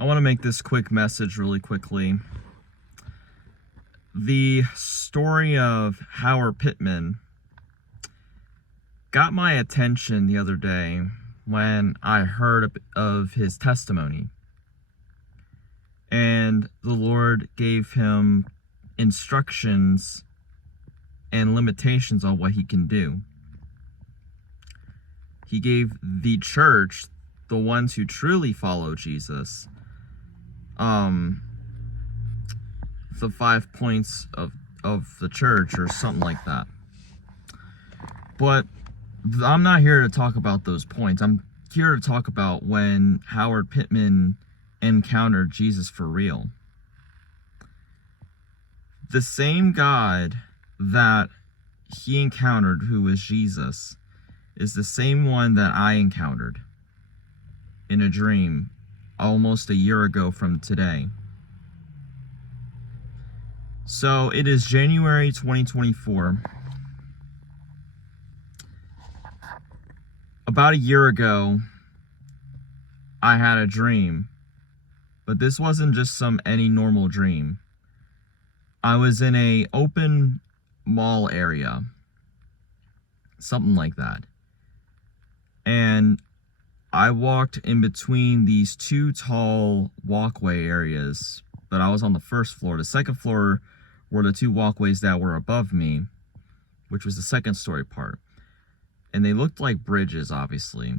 I want to make this quick message really quickly. The story of Howard Pittman got my attention the other day when I heard of his testimony. And the Lord gave him instructions and limitations on what he can do. He gave the church, the ones who truly follow Jesus, the 5 points of the church or something like that. But I'm not here to talk about those points. I'm here to talk about when Howard Pittman encountered Jesus for real. The same God that he encountered, who was Jesus, is the same one that I encountered in a dream almost a year ago from today. So it is January 2024. About a year ago, I had a dream, but this wasn't just any normal dream. I was in a open mall area, something like that. And I walked in between these two tall walkway areas, but I was on the first floor. The second floor were the two walkways that were above me, which was the second story part. And they looked like bridges, obviously.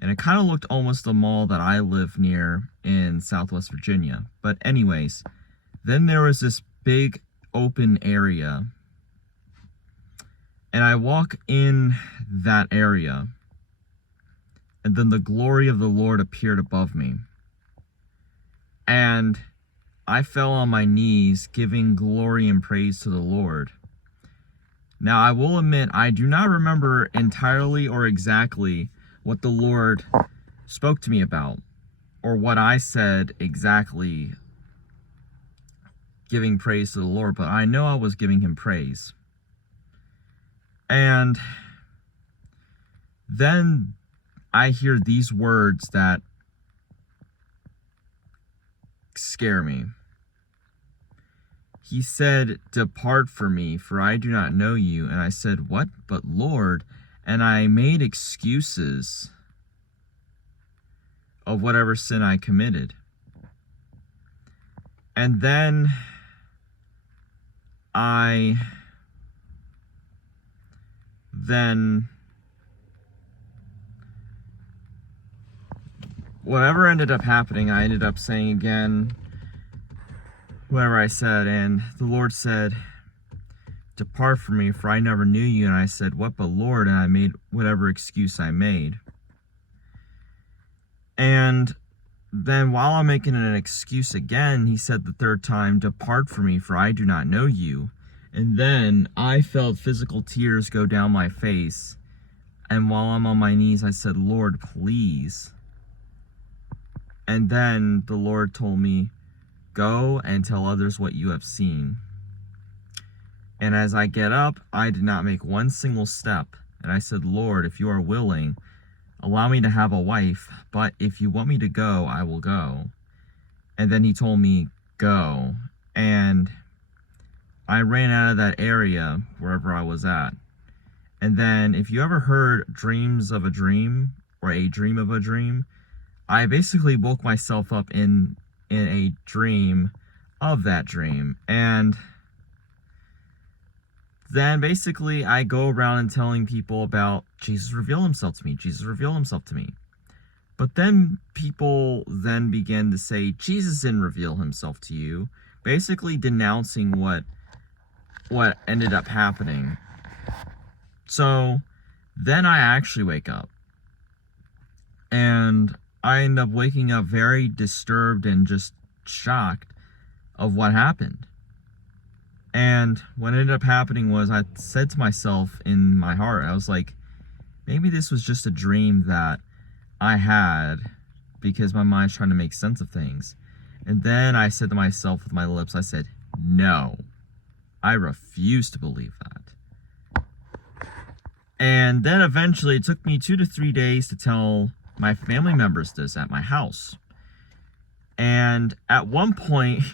And it kind of looked almost the mall that I live near in Southwest Virginia. But anyways, then there was this big open area. And I walk in that area. And then the glory of the Lord appeared above me. And I fell on my knees, giving glory and praise to the Lord. Now, I will admit, I do not remember entirely or exactly what the Lord spoke to me about, or what I said exactly, giving praise to the Lord, but I know I was giving him praise. And then I hear these words that scare me. He said, "Depart from me, for I do not know you." And I said, "What? But Lord," and I made excuses of whatever sin I committed. And then whatever ended up happening, I ended up saying again whatever I said, and the Lord said, "Depart from me, for I never knew you." And I said, "What but Lord?" And I made whatever excuse I made. And then while I'm making an excuse again, he said the third time, "Depart from me, for I do not know you." And then I felt physical tears go down my face. And while I'm on my knees, I said, "Lord, please." And then the Lord told me, "Go and tell others what you have seen." And as I get up, I did not make one single step. And I said, "Lord, if you are willing, allow me to have a wife, but if you want me to go, I will go." And then he told me, "Go." And I ran out of that area, wherever I was at. And then if you ever heard dreams of a dream, or a dream of a dream, I basically woke myself up in a dream of that dream. And then basically I go around and telling people about Jesus revealed himself to me. Jesus revealed himself to me. But then people then begin to say, Jesus didn't reveal himself to you, basically denouncing what ended up happening. So then I actually wake up, and I end up waking up very disturbed and just shocked of what happened. And what ended up happening was I said to myself in my heart, I was like, maybe this was just a dream that I had because my mind's trying to make sense of things. And then I said to myself with my lips, I said, no, I refuse to believe that. And then eventually it took me 2 to 3 days to tell my family members this at my house. And at one point,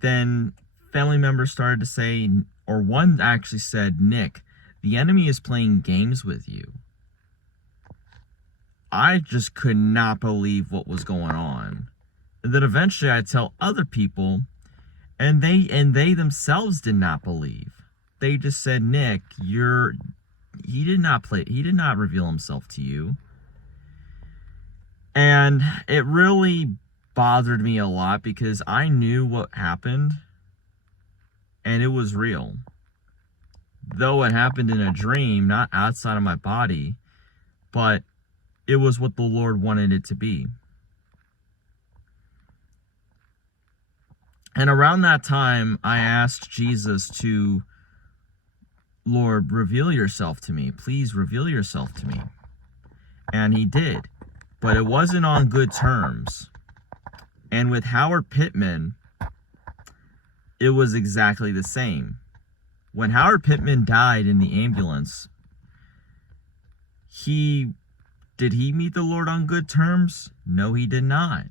then family members started to say, or one actually said, Nick, the enemy is playing games with you. I just could not believe what was going on. And then eventually I tell other people, and they themselves did not believe. They just said, Nick, he did not reveal himself to you. And it really bothered me a lot because I knew what happened and it was real. Though it happened in a dream, not outside of my body, but it was what the Lord wanted it to be. And around that time, I asked Jesus to, Lord, reveal yourself to me. Please reveal yourself to me. And he did. But it wasn't on good terms. And with Howard Pittman, it was exactly the same. When Howard Pittman died in the ambulance, did he meet the Lord on good terms? No, he did not.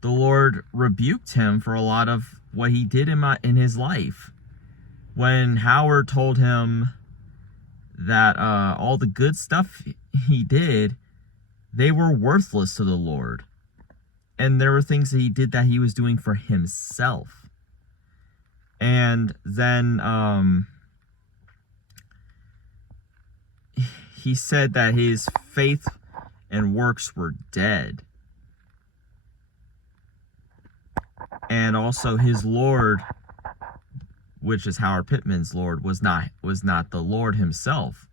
The Lord rebuked him for a lot of what he did in his life. When Howard told him that all the good stuff he did, they were worthless to the Lord. And there were things that he did that he was doing for himself. And then he said that his faith and works were dead. And also his Lord, which is Howard Pittman's Lord, was not the Lord himself.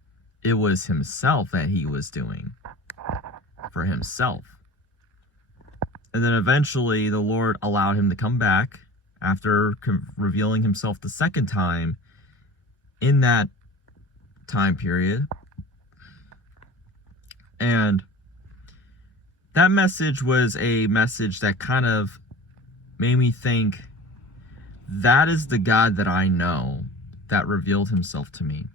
It was himself that he was doing for himself. And then eventually the Lord allowed him to come back after revealing himself the second time in that time period. And that message was a message that kind of made me think, that is the God that I know that revealed himself to me.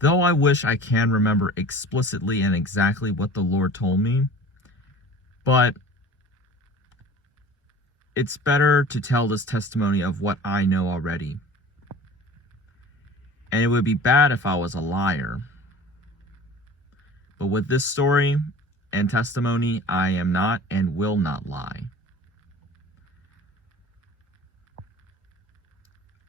Though I wish I can remember explicitly and exactly what the Lord told me, but it's better to tell this testimony of what I know already. And it would be bad if I was a liar. But with this story and testimony, I am not and will not lie.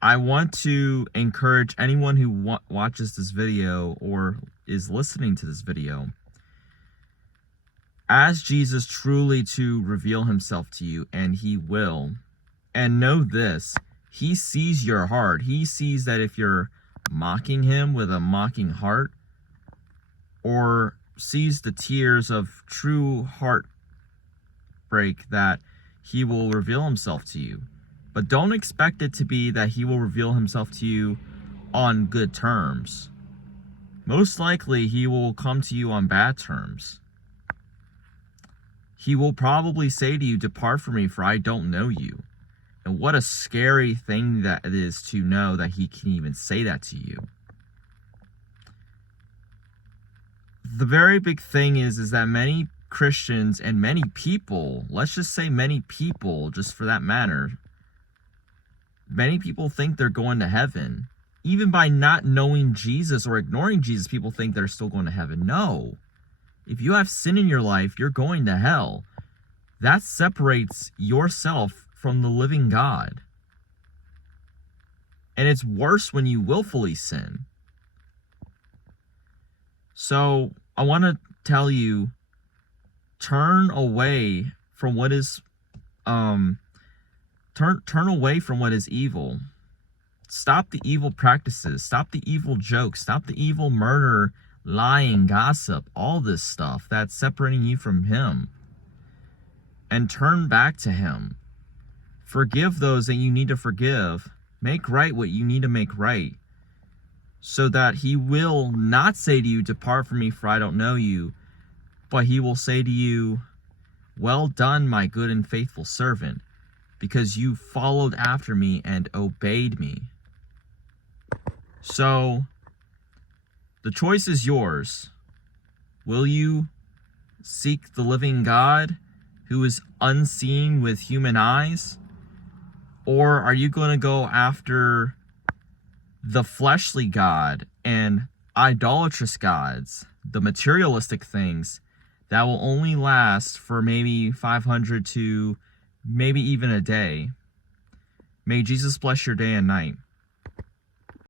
I want to encourage anyone who watches this video or is listening to this video, ask Jesus truly to reveal himself to you, and he will. And know this, he sees your heart. He sees that if you're mocking him with a mocking heart, or sees the tears of true heartbreak, that he will reveal himself to you. But don't expect it to be that he will reveal himself to you on good terms. Most likely, he will come to you on bad terms. He will probably say to you, depart from me, for I don't know you. And what a scary thing that it is to know that he can even say that to you. The very big thing is that many Christians and many people, let's just say many people, just for that matter, many people think they're going to heaven. Even by not knowing Jesus or ignoring Jesus, people think they're still going to heaven. No. If you have sin in your life, you're going to hell. That separates yourself from the living God. And it's worse when you willfully sin. So I want to tell you, turn away from what is turn away from what is evil. Stop the evil practices. Stop the evil jokes. Stop the evil murder, lying, gossip, all this stuff that's separating you from him. And turn back to him. Forgive those that you need to forgive. Make right what you need to make right. So that he will not say to you, depart from me, for I don't know you. But he will say to you, well done, my good and faithful servant, because you followed after me and obeyed me. So, the choice is yours. Will you seek the living God who is unseen with human eyes? Or are you going to go after the fleshly God and idolatrous gods, the materialistic things that will only last for maybe 500 to maybe even a day? May Jesus bless your day and night.